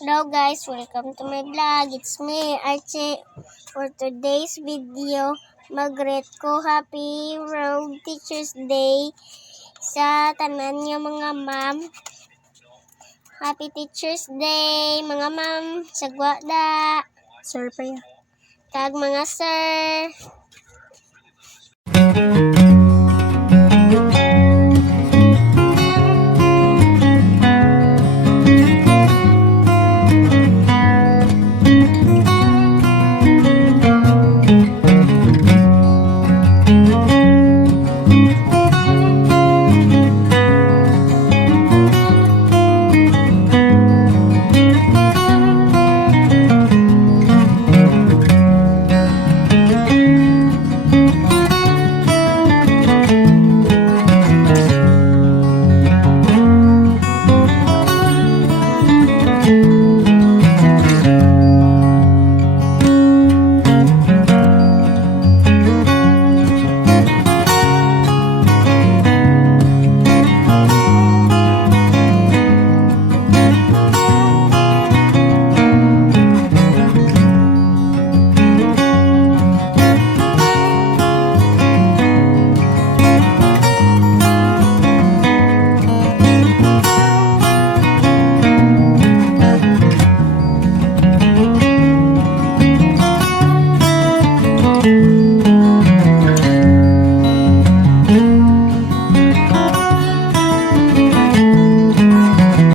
Hello guys, welcome to my vlog. It's me, Archie. For today's video, mag-greet ko Happy World Teachers Day sa tanan niyo mga ma'am. Happy Teachers Day, mga ma'am. Sagwa da. Sir pa yan. Kag mga sir.